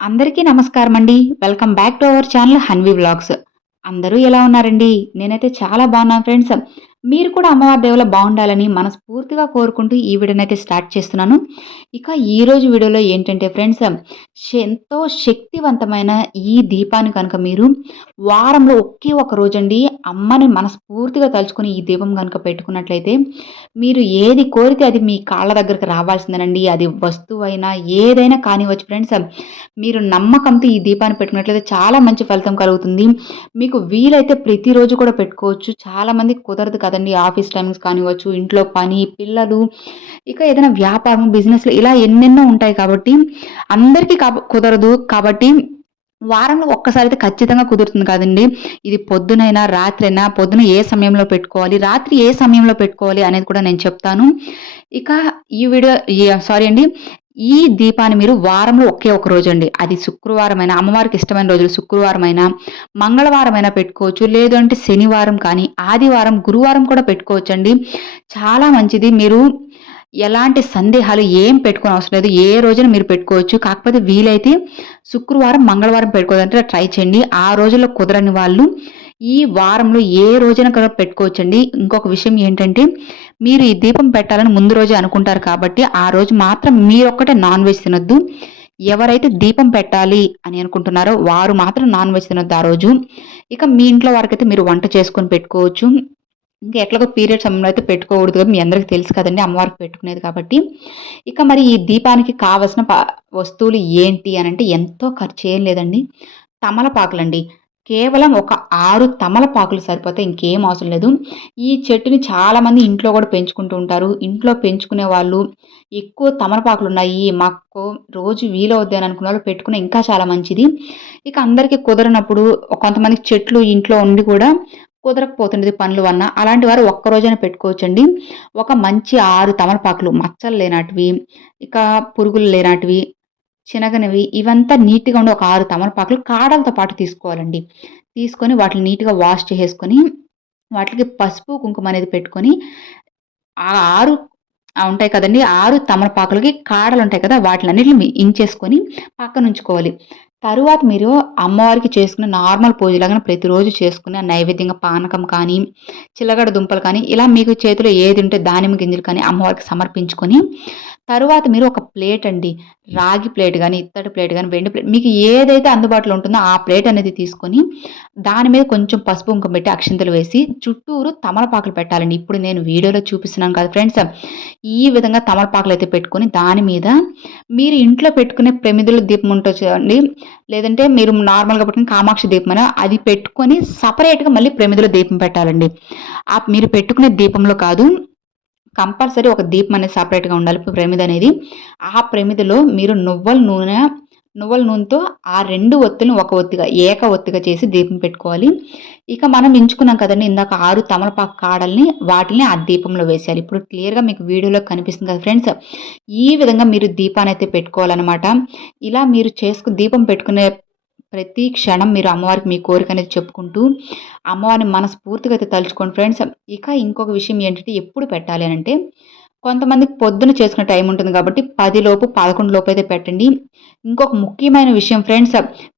అందరికీ నమస్కారం అండి welcome back to our channel Hanvi vlogs అందరూ ఎలా ఉన్నారండి? నేనైతే చాలా బాగున్నాను ఫ్రెండ్స్ మీరు కూడా అమ్మవారి దేవుల బాగుండాలని మనస్ఫూర్తిగా కోరుకుంటూ ఈ వీడియోనైతే స్టార్ట్ చేస్తున్నాను. ఇక ఈరోజు వీడియోలో ఏంటంటే ఫ్రెండ్స్ ఎంతో శక్తివంతమైన ఈ దీపాన్ని కనుక మీరు వారంలో ఒకే ఒక రోజండి అమ్మని మనస్ఫూర్తిగా తలుచుకుని ఈ దీపం కనుక పెట్టుకున్నట్లయితే మీరు ఏది కోరితే అది మీ కాళ్ళ దగ్గరకు రావాల్సిందేనండి. అది వస్తువు అయినా ఏదైనా కానివ్వచ్చు ఫ్రెండ్స్ మీరు నమ్మకంతో ఈ దీపాన్ని పెట్టుకున్నట్లయితే చాలా మంచి ఫలితం కలుగుతుంది. మీకు వీలైతే ప్రతిరోజు కూడా పెట్టుకోవచ్చు. చాలామంది కుదరదు కదా కదండి ఆఫీస్ టైమింగ్స్ కానివ్వచ్చు ఇంట్లో పని పిల్లలు ఇక ఏదైనా వ్యాపారం బిజినెస్లు ఇలా ఎన్నెన్నో ఉంటాయి కాబట్టి అందరికీ కుదరదు కాబట్టి వారంలో ఒక్కసారి అయితే ఖచ్చితంగా కుదురుతుంది కదండి. ఇది పొద్దునైనా రాత్రైనా పొద్దున ఏ సమయంలో పెట్టుకోవాలి రాత్రి ఏ సమయంలో పెట్టుకోవాలి అనేది కూడా నేను చెప్తాను. ఇక ఈ వీడియో సారీ అండి ఈ దీపాన్ని మీరు వారంలో ఒకే ఒక రోజు అండి అది శుక్రవారం అయినా అమ్మవారికి ఇష్టమైన రోజులు శుక్రవారం అయినా మంగళవారం అయినా పెట్టుకోవచ్చు లేదంటే శనివారం కానీ ఆదివారం గురువారం కూడా పెట్టుకోవచ్చు అండి చాలా మంచిది. మీరు ఎలాంటి సందేహాలు ఏం పెట్టుకుని అవసరం లేదు. ఏ రోజున మీరు పెట్టుకోవచ్చు. కాకపోతే వీలైతే శుక్రవారం మంగళవారం పెట్టుకోవాలంటే ట్రై చేయండి. ఆ రోజుల్లో కుదరని వాళ్ళు ఈ వారంలో ఏ రోజున కూడా పెట్టుకోవచ్చండి. ఇంకొక విషయం ఏంటంటే మీరు ఈ దీపం పెట్టాలని ముందు రోజే అనుకుంటారు కాబట్టి ఆ రోజు మాత్రం మీరొక్కటే నాన్ వెజ్ తినొద్దు. ఎవరైతే దీపం పెట్టాలి అని అనుకుంటున్నారో వారు మాత్రం నాన్ వెజ్ తినొద్దు ఆ రోజు. ఇక మీ ఇంట్లో వారికైతే మీరు వంట చేసుకొని పెట్టుకోవచ్చు. ఇంకా ఎట్లాగో పీరియడ్ సమయంలో అయితే పెట్టుకోకూడదు మీ అందరికీ తెలుసు కదండి అమ్మవారికి పెట్టుకునేది కాబట్టి. ఇక మరి ఈ దీపానికి కావలసిన వస్తువులు ఏంటి అని అంటే ఎంతో ఖర్చు ఏం లేదండి. తమలపాకులండి. కేవలం ఒక ఆరు తమలపాకులు సరిపోతే ఇంకేం అవసరం లేదు. ఈ చెట్టుని చాలామంది ఇంట్లో కూడా పెంచుకుంటూ ఉంటారు. ఇంట్లో పెంచుకునే వాళ్ళు ఎక్కువ తమలపాకులు ఉన్నాయి మాకు రోజు వీలవుద్ది అని అనుకున్న వాళ్ళు పెట్టుకునే ఇంకా చాలా మంచిది. ఇక అందరికీ కుదరనప్పుడు కొంతమంది చెట్లు ఇంట్లో ఉండి కూడా కుదరకపోతుండేది పనులు వల్ల అలాంటి వారు ఒక్క రోజైనా పెట్టుకోవచ్చండి. ఒక మంచి ఆరు తమలపాకులు మచ్చలు లేనటివి ఇక పురుగులు లేనటివి చినగనివి ఇవంతా నీట్గా ఉండి ఒక ఆరు తమలపాకులు కాడలతో పాటు తీసుకోవాలండి. తీసుకొని వాటిని నీట్గా వాష్ చేసేసుకొని వాటికి పసుపు కుంకుమ అనేది పెట్టుకొని ఆ ఆరు ఉంటాయి కదండి ఆరు తమలపాకులకి కాడలు ఉంటాయి కదా వాటిని అన్నింటిని ఇంచేసుకొని పక్కన ఉంచుకోవాలి తరువాత మీరు అమ్మవారికి చేసుకునే నార్మల్ పూజలాగా ప్రతిరోజు చేసుకునే నైవేద్యంగా పానకం కానీ చిల్లగడ దుంపలు కానీ ఇలా మీకు చేతిలో ఏది ఉంటే దానిమ్మ గింజలు కానీ అమ్మవారికి సమర్పించుకొని తరువాత మీరు ఒక ప్లేట్ అండి రాగి ప్లేట్ కానీ ఇత్తడి ప్లేట్ కానీ వెండి ప్లేట్ మీకు ఏదైతే అందుబాటులో ఉంటుందో ఆ ప్లేట్ అనేది తీసుకొని దాని మీద కొంచెం పసుపు కుంకుమ పెట్టి అక్షింతలు వేసి చుట్టూరు తమలపాకులు పెట్టాలండి. ఇప్పుడు నేను వీడియోలో చూపిస్తున్నాను కదా ఫ్రెండ్స్. ఈ విధంగా తమలపాకులు అయితే పెట్టుకొని దాని మీద మీరు ఇంట్లో పెట్టుకునే ప్రమిదుల దీపం ఉంటుంది లేదంటే మీరు నార్మల్గా పెట్టుకుని కామాక్షి దీపం అని అది పెట్టుకొని సపరేట్గా మళ్ళీ ప్రమిదుల దీపం పెట్టాలండి. ఆ మీరు పెట్టుకునే దీపంలో కాదు కంపల్సరీ ఒక దీపం అనేది సపరేట్గా ఉండాలి. ప్రమిద అనేది ఆ ప్రమిదలో మీరు నువ్వుల నూనె నువ్వుల నూనెతో ఆ రెండు ఒత్తులను ఒక ఒత్తిగా ఏక ఒత్తిగా చేసి దీపం పెట్టుకోవాలి. ఇక మనం ఎంచుకున్నాం కదండి ఇందాక ఆరు తమలపాకు కాడల్ని వాటిని ఆ దీపంలో వేసేయాలి. ఇప్పుడు క్లియర్గా మీకు వీడియోలో కనిపిస్తుంది కదా ఫ్రెండ్స్ ఈ విధంగా మీరు దీపాన్ని అయితే పెట్టుకోవాలన్నమాట. ఇలా మీరు చేసుకు దీపం పెట్టుకునే ప్రతి క్షణం మీరు అమ్మవారికి మీ కోరిక అనేది చెప్పుకుంటూ అమ్మవారిని మనస్ఫూర్తిగా అయితే తలుచుకోండి ఫ్రెండ్స్. ఇక ఇంకొక విషయం ఏంటంటే ఎప్పుడు పెట్టాలి అని అంటే కొంతమందికి పొద్దున చేసుకునే టైం ఉంటుంది కాబట్టి పది లోపు పదకొండు లోపు అయితే పెట్టండి. ఇంకొక ముఖ్యమైన విషయం ఫ్రెండ్స్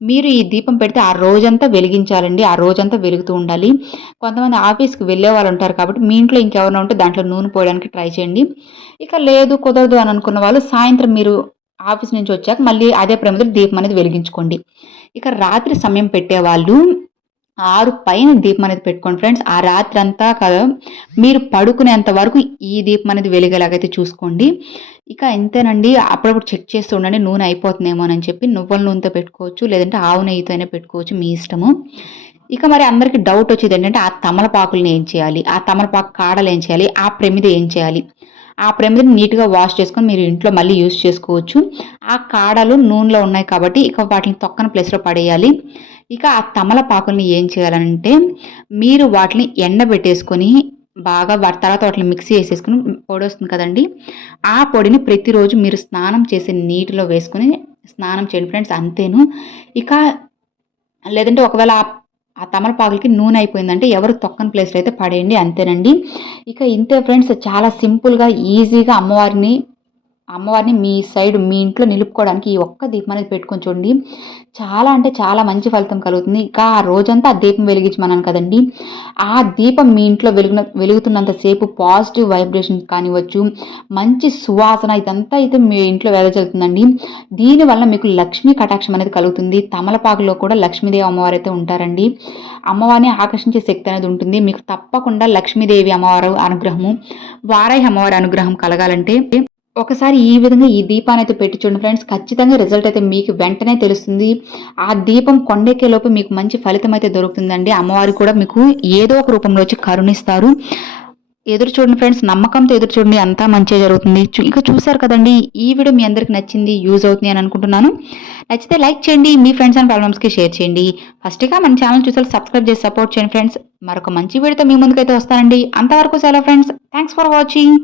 మీరు ఈ దీపం పెడితే ఆ రోజంతా వెలిగించాలండి. ఆ రోజంతా వెలుగుతూ ఉండాలి. కొంతమంది ఆఫీస్కి వెళ్ళే వాళ్ళు ఉంటారు కాబట్టి మీ ఇంట్లో ఇంకెవరైనా ఉంటే దాంట్లో నూనె పోయడానికి ట్రై చేయండి. ఇక లేదు కుదరదు అని అనుకున్న వాళ్ళు సాయంత్రం మీరు ఆఫీస్ నుంచి వచ్చాక మళ్ళీ అదే ప్రమిదలు దీపం అనేది వెలిగించుకోండి. ఇక రాత్రి సమయం పెట్టేవాళ్ళు ఆరు పైన దీపం అనేది పెట్టుకోండి ఫ్రెండ్స్. ఆ రాత్రి అంతా కదా మీరు పడుకునేంత వరకు ఈ దీపం అనేది వెలిగేలాగైతే చూసుకోండి. ఇక ఎంతేనండి అప్పుడప్పుడు చెక్ చేస్తూ ఉండండి నూనె అయిపోతుందేమో అని చెప్పి నువ్వుల నూనెతో పెట్టుకోవచ్చు లేదంటే ఆవు నెయ్యితో అయినా పెట్టుకోవచ్చు మీ ఇష్టము. ఇక మరి అందరికీ డౌట్ వచ్చేది ఏంటంటే ఆ తమలపాకులను ఏం చేయాలి? ఆ తమలపాకు కాడలు ఏం చేయాలి? ఆ ప్రమిద ఏం చేయాలి? ఆ ప్రమిదని నీట్గా వాష్ చేసుకొని మీరు ఇంట్లో మళ్ళీ యూస్ చేసుకోవచ్చు. ఆ కాడలు నూనెలో ఉన్నాయి కాబట్టి ఇక వాటిని తొక్కని ప్లేస్లో పడేయాలి. ఇక ఆ తమలపాకుల్ని ఏం చేయాలంటే మీరు వాటిని ఎండబెట్టేసుకొని బాగా వాటి తర్వాత వాటిని మిక్సీ వేసేసుకుని పొడి వస్తుంది కదండి. ఆ పొడిని ప్రతిరోజు మీరు స్నానం చేసే నీటిలో వేసుకొని స్నానం చేయండి ఫ్రెండ్స్ అంతేను. ఇక లేదంటే ఒకవేళ ఆ ఆ తమలపాకులకి నూనె అయిపోయిందంటే ఎవరు తొక్కని ప్లేస్లో అయితే పడేయండి అంతేనండి. ఇక ఇంతే ఫ్రెండ్స్ చాలా సింపుల్గా ఈజీగా అమ్మవారిని అమ్మవారిని మీ సైడ్ మీ ఇంట్లో నిలుపుకోవడానికి ఈ ఒక్క దీపం అనేది పెట్టుకొని చూడండి. చాలా అంటే చాలా మంచి ఫలితం కలుగుతుంది. ఇంకా ఆ రోజంతా ఆ దీపం వెలిగించమన్నాను కదండి. ఆ దీపం మీ ఇంట్లో వెలుగున వెలుగుతున్నంతసేపు పాజిటివ్ వైబ్రేషన్ కానివ్వచ్చు మంచి సువాసన ఇదంతా అయితే మీ ఇంట్లో వెదజల్లుతుందండి దీనివల్ల మీకు లక్ష్మీ కటాక్షం అనేది కలుగుతుంది. తమలపాకులో కూడా లక్ష్మీదేవి అమ్మవారు అయితే ఉంటారండి. అమ్మవారిని ఆకర్షించే శక్తి అనేది ఉంటుంది. మీకు తప్పకుండా లక్ష్మీదేవి అమ్మవారు అనుగ్రహము వారాయి అమ్మవారి అనుగ్రహం కలగాలంటే ఒకసారి ఈ విధంగా ఈ దీపాన్ని అయితే పెట్టి చూడండి ఫ్రెండ్స్. ఖచ్చితంగా రిజల్ట్ అయితే మీకు వెంటనే తెలుస్తుంది. ఆ దీపం కొండెక్కే లోపు మీకు మంచి ఫలితం అయితే దొరుకుతుందండి. అమ్మవారు కూడా మీకు ఏదో ఒక రూపంలో వచ్చి కరుణిస్తారు. ఎదురు చూడండి ఫ్రెండ్స్ నమ్మకంతో ఎదురు చూడండి అంతా మంచిగా జరుగుతుంది. ఇక చూసారు కదండి ఈ వీడియో మీ అందరికి నచ్చింది యూజ్ అవుతుంది అని అనుకుంటున్నాను. నచ్చితే లైక్ చేయండి మీ ఫ్రెండ్స్ అండ్ ప్రాబ్లమ్స్కి షేర్ చేయండి. ఫస్ట్గా మన ఛానల్ చూసారు సబ్స్క్రైబ్ చేసి సపోర్ట్ చేయండి ఫ్రెండ్స్. మరొక మంచి వీడియోతో మీ ముందుకైతే వస్తానండి. అంతవరకు సెలవు ఫ్రెండ్స్. Thanks for watching.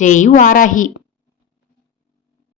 జై వారాహి.